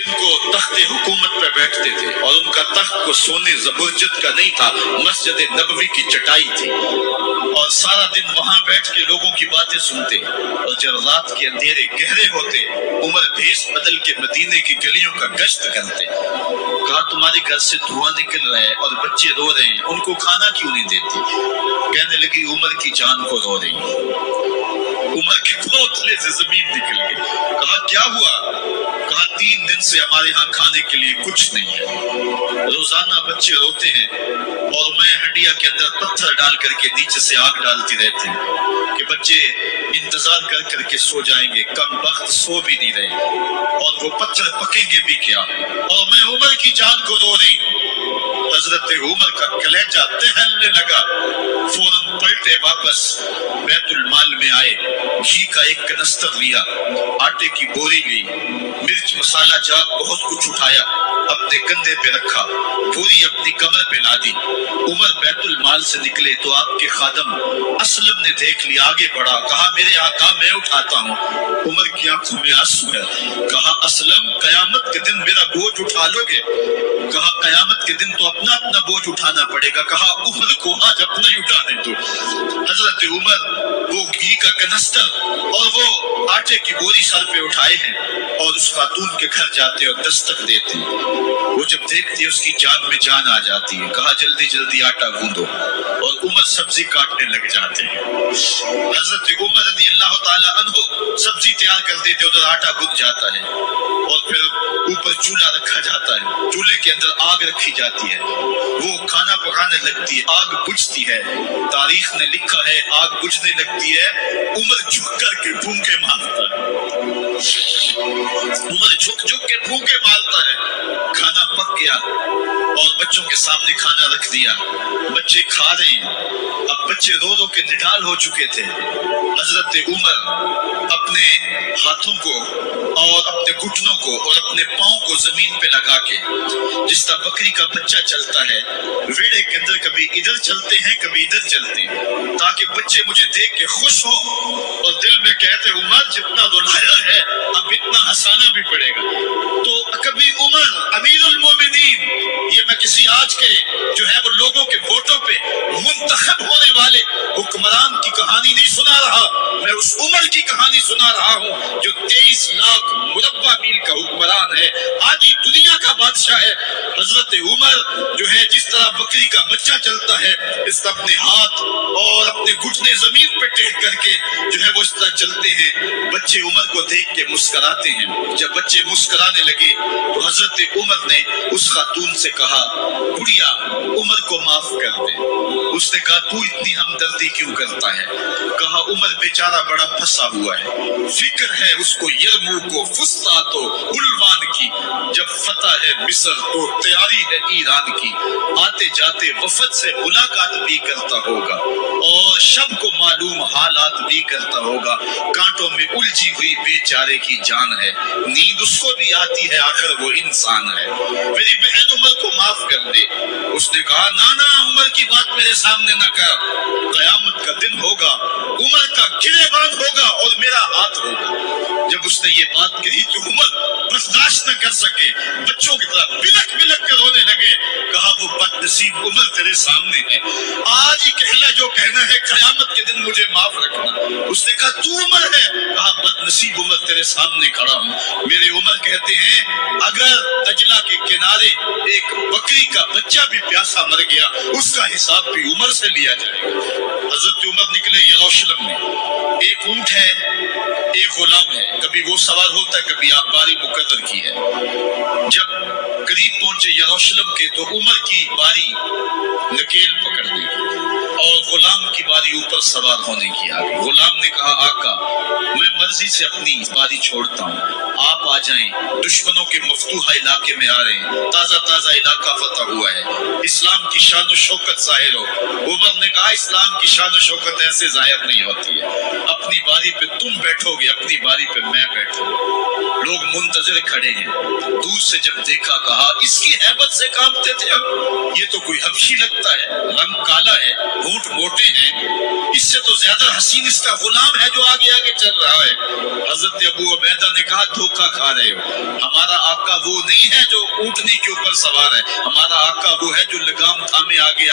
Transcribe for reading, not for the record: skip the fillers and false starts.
جن کو تخت حکومت پہ بیٹھتے تھے اور ان کا تخت کو سونے زبرجد کا نہیں تھا، مسجد نبوی کی چٹائی تھی، اور سارا دن وہاں بیٹھ کے لوگوں کی باتیں سنتے، اور جب رات کے اندھیرے گہرے ہوتے عمر بھیس بدل کے مدینے کی گلیوں کا گشت کرتے۔ کہا تمہارے گھر سے دھواں نکل رہا ہے اور بچے رو رہے ہیں، ان کو کھانا کیوں نہیں دیتی؟ کہنے لگی عمر کی جان کو رو رہی ہیں۔ عمر کے گھونسلے سے زمین نکل گئی۔ کہا کیا ہوا؟ کہا 3 دن سے ہمارے ہاں کھانے کے لیے کچھ نہیں ہے، روزانہ بچے روتے ہیں اور میں ہنڈیا کے اندر پتھر ڈال کر کے نیچے سے آگ ڈالتی رہتی ہوں کہ بچے انتظار کر کر کے سو جائیں گے، کم وقت سو بھی نہیں رہے، اور وہ پتھر پکیں گے بھی کیا، اور میں عمر کی جان کو رو رہی ہوں۔ حضرت عمر کا کلیجہ دہلنے لگا، فوراً پلٹے واپس بیت المال میں آئے، گھی کا ایک کنستر لیا، آٹے کی بوری لی، مرچ مسالہ جات بہت کچھ اٹھایا، اپنے کندھے پہ رکھا، بوری اپنی کمر پہ لادی۔ عمر بیت المال سے نکلے تو آپ کے خادم اسلم نے دیکھ لیا، آگے بڑھا، کہا میرے آقا میں اٹھاتا ہوں۔ عمر کی آنکھوں میں آنسو ہے۔ کہا اسلم قیامت کے دن میرا بوجھ اٹھا لو گے؟ کہا قیامت کے دن تو اپنا اپنا بوجھ اٹھانا پڑے گا۔ کہا عمر کو آج اپنا ہی اٹھانے دو۔ حضرت عمر وہ گھی کا کنستر اور وہ آٹے کی بوری سر پہ اٹھائے ہیں اور اس خاتون کے گھر جاتے اور دستک دیتے ہیں۔ وہ جب دیکھتی ہے اس کی جان میں جان آ جاتی ہے۔ کہا جلدی جلدی آٹا گوندو، اور عمر سبزی کاٹنے لگ جاتے ہیں۔ حضرت عمر رضی اللہ تعالی عنہ سبزی تیار کر دیتے، ادھر آٹا گند جاتا ہے، اور پھر اوپر چولہا رکھا جاتا ہے، چولہے کے اندر آگ رکھی جاتی ہے، وہ کھانا پکانے لگتی ہے، آگ بجھتی ہے۔ تاریخ نے لکھا ہے آگ بجھنے لگتی ہے، عمر جھک کر کے پھونکے مارتا ہے، عمر جھک جھک کے پھونکے مارتا ہے۔ کھانا پک گیا اور بچوں کے سامنے کھانا رکھ دیا، بچے کھا رہے ہیں۔ اب بچے رو رو کے نڈال ہو چکے تھے۔ حضرت عمر اپنے ہاتھوں کو اور اپنے گھٹنوں کو اور اپنے پاؤں کو زمین پہ لگا کے، جس طرح بکری کا بچہ چلتا ہے، ویڑے کے اندر کبھی ادھر چلتے ہیں کبھی ادھر چلتے ہیں، تاکہ بچے مجھے دیکھ کے خوش ہوں اور دل میں کہتے عمر جتنا رلایا ہے اب اتنا ہنسانا بھی پڑے گا۔ تو کبھی عمر امیر المومنین، یہ میں کسی آج کے جو ہے وہ لوگوں کے ووٹوں پہ منتخب ہونے والے حکمران کی کہانی نہیں سنا رہا، میں اس عمر کی کہانی سنا رہا ہوں جو 23 لاکھ مربع میل کا حکمران ہے، آدھی دنیا کا بادشاہ ہے۔ حضرت عمر جو ہے جس طرح بکری کا بچہ چلتا ہے، اس طرح اپنے ہاتھ اور اپنے گھٹنے زمین پہ ٹیک کر کے جو ہے وہ اس طرح چلتے ہیں۔ بچے عمر کو دیکھ کے مسکراتے ہیں۔ جب بچے مسکرانے لگے تو حضرت عمر نے اس خاتون سے کہا گڑیا عمر کو معاف کر دے۔ اس نے کہا تو اتنی ہمدردی کیوں کرتا ہے؟ کہا عمر بیچارہ بڑا پھنسا ہوا ہے، فکر ہے اس کو یرموک و فسطاط و حلوان کی، جب فتح ہے مصر تو تیاری ہے ایران کی، آتے جاتے وفد سے ملاقات بھی کرتا ہوگا اور شب کو معلوم حالات بھی کرتا ہوگا، کانٹوں میں الجھی ہوئی بیچارے کی جان ہے، نیند اس کو بھی آتی ہے آخر وہ انسان ہے، میری بہن عمر کو معاف کر دے۔ اس نے کہا نانا عمر کی بات میرے سامنے نہ کر، قیامت کا دن ہوگا، عمر کا گریبان ہوگا اور میرا ہاتھ ہوگا۔ جب اس نے یہ بات کہی تو عمر برداشت نہ کر سکے، بچوں کی طرح بلک بلک کر رونے لگے۔ کہا وہ بد نصیب عمر تیرے سامنے ہے، آج ہی کہنا جو کہنا ہے، قیامت کے دن مجھے معاف رکھنا۔ اس نے کہا تو عمر ہے؟ کہا بد نصیب عمر تیرے سامنے کھڑا ہوں۔ میرے عمر کہتے ہیں اگر دجلہ کے کنارے ایک بکری کا بچہ بھی پیاسا مر گیا، اس کا حساب بھی عمر سے لیا جائے گا۔ حضرت عمر نکلے یروشلم میں، ایک اونٹ ہے ایک غلام ہے، کبھی وہ سوار ہوتا ہے کبھی آپ باری مقرر کی ہے۔ جب قریب پہنچے یروشلم کے تو عمر کی باری نکیل پکڑ دی اور غلام کی باری اوپر سوار ہونے کی آ گئی۔ غلام نے کہا آقا میں مرضی سے اپنی باری چھوڑتا ہوں، آپ آ جائیں، دشمنوں کے مفتوحہ علاقے میں آ رہے ہیں، تازہ تازہ علاقہ فتح ہوا ہے، اسلام کی شان و شوکت ظاہر ہو۔ عمر نے کہا اسلام کی شان و شوکت ایسے ظاہر نہیں ہوتی ہے، اپنی باری پہ تم بیٹھو گے، اپنی باری پہ میں بیٹھوں گا۔ لوگ منتظر کھڑے ہیں، دور سے جب دیکھا کہا اس کی ہیبت سے کانپتے تھے ہم، یہ تو کوئی حبشی لگتا ہے، رنگ کالا ہے، ہونٹ موٹے ہیں، اس سے تو زیادہ حسین اس کا غلام ہے جو آگے آگے چل رہا ہے۔ حضرت ابو عبیدہ نے کہا دھوکہ کھا رہے ہو، ہمارا آقا وہ نہیں ہے جو اونٹنی کے اوپر سوار ہے، ہمارا آقا وہ ہے جو لگام تھامے آگے